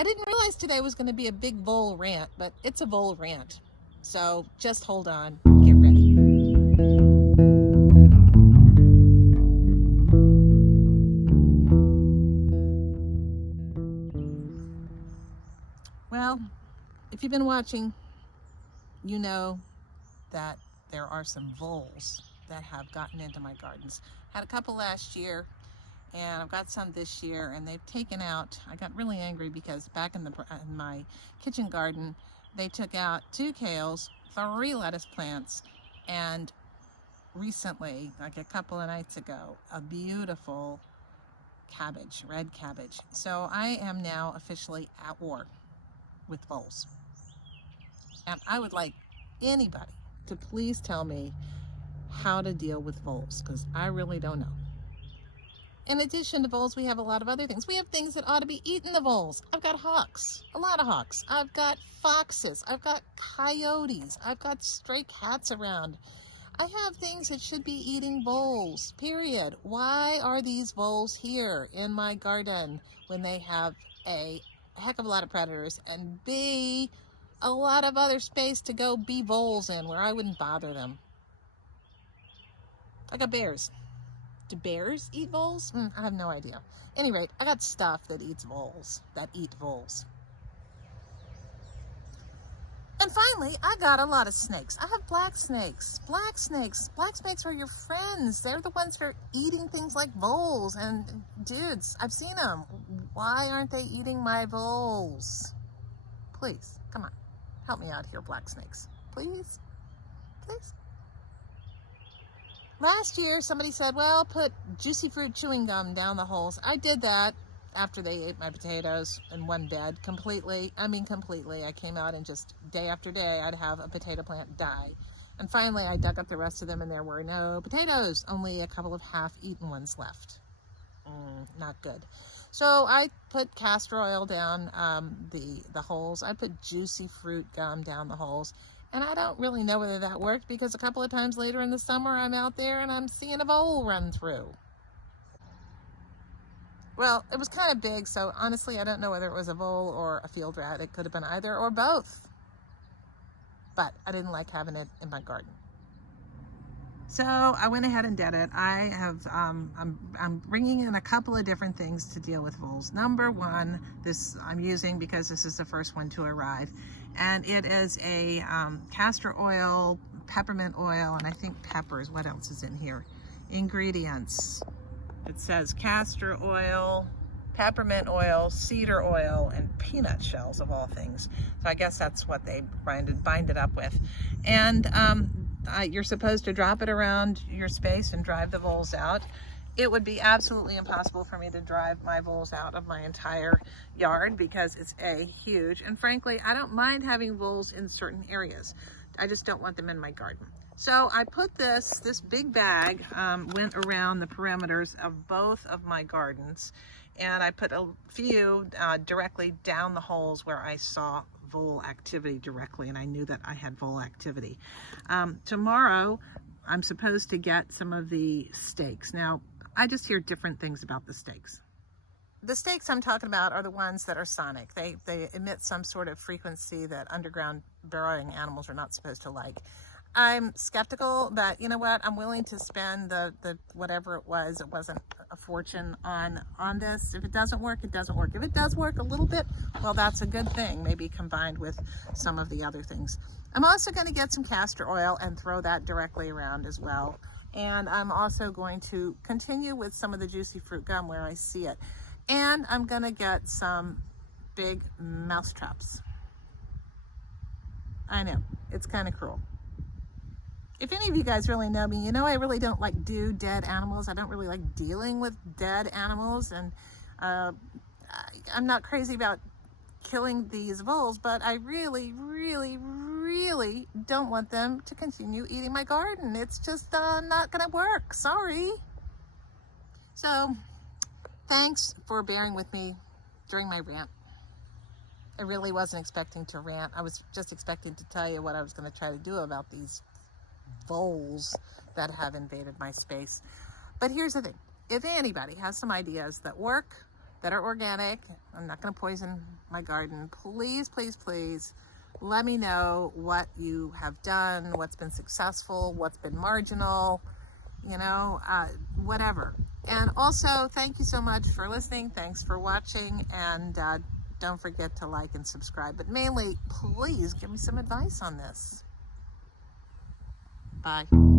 I didn't realize today was going to be a big vole rant, but it's a vole rant. So just hold on, get ready. Well, if you've been watching, you know that there are some voles that have gotten into my gardens. Had a couple last year, and I've got some this year, and they've taken out, I got really angry because back in my kitchen garden, they took out 2 kales, 3 lettuce plants, and recently, like a couple of nights ago, a beautiful cabbage, red cabbage. So I am now officially at war with voles. And I would like anybody to please tell me how to deal with voles, because I really don't know. In addition to voles, we have a lot of other things. We have things that ought to be eating the voles. I've got hawks, a lot of hawks. I've got foxes. I've got coyotes. I've got stray cats around. I have things that should be eating voles, period. Why are these voles here in my garden when they have A, heck of a lot of predators, and B, a lot of other space to go be voles in where I wouldn't bother them? I got bears. Do bears eat voles? I have no idea. At any rate, I got stuff that eats voles, that eat voles. And finally, I got a lot of snakes. I have black snakes. Black snakes. Black snakes are your friends. They're the ones that are eating things like voles. And dudes, I've seen them. Why aren't they eating my voles? Please, come on. Help me out here, black snakes. Please? Please? Last year, somebody said, well, put juicy fruit chewing gum down the holes. I did that after they ate my potatoes in one bed completely. I mean, completely. I came out and just day after day, I'd have a potato plant die. And finally, I dug up the rest of them and there were no potatoes, only a couple of half-eaten ones left. Not good. So I put castor oil down the holes. I put juicy fruit gum down the holes. And I don't really know whether that worked because a couple of times later in the summer, I'm out there and I'm seeing a vole run through. Well, it was kind of big, so honestly, I don't know whether it was a vole or a field rat. It could have been either or both. But I didn't like having it in my garden. So I went ahead and did it. I'm bringing in a couple of different things to deal with voles. Number one, this I'm using because this is the first one to arrive, and it is a castor oil, peppermint oil, and I think peppers. What else is in here? Ingredients. It says castor oil, peppermint oil, cedar oil, and peanut shells of all things. So I guess that's what they bind it up with. And you're supposed to drop it around your space and drive the voles out. It would be absolutely impossible for me to drive my voles out of my entire yard because it's huge. And frankly, I don't mind having voles in certain areas. I just don't want them in my garden. So I put this big bag, went around the perimeters of both of my gardens. And I put a few directly down the holes where I saw vole activity directly, and I knew that I had vole activity. Tomorrow, I'm supposed to get some of the stakes. Now, I just hear different things about the stakes. The stakes I'm talking about are the ones that are sonic. They emit some sort of frequency that underground burrowing animals are not supposed to like. I'm skeptical, but you know what? I'm willing to spend the whatever it was. It wasn't a fortune on this. If it doesn't work, it doesn't work. If it does work a little bit, well, that's a good thing, maybe combined with some of the other things. I'm also going to get some castor oil and throw that directly around as well. And I'm also going to continue with some of the juicy fruit gum where I see it. And I'm going to get some big mouse traps. I know, it's kind of cruel. If any of you guys really know me, you know I really don't like dead animals. I don't really like dealing with dead animals, and I'm not crazy about killing these voles, but I really, really, really don't want them to continue eating my garden. It's just not gonna work, sorry. So, thanks for bearing with me during my rant. I really wasn't expecting to rant. I was just expecting to tell you what I was gonna try to do about these voles that have invaded my space. But here's the thing, if anybody has some ideas that work, that are organic. I'm not going to poison my garden. Please, please, please let me know what you have done, what's been successful, what's been marginal, you know, whatever. And also, thank you so much for listening. Thanks for watching. And don't forget to like and subscribe. But mainly, please give me some advice on this. Bye.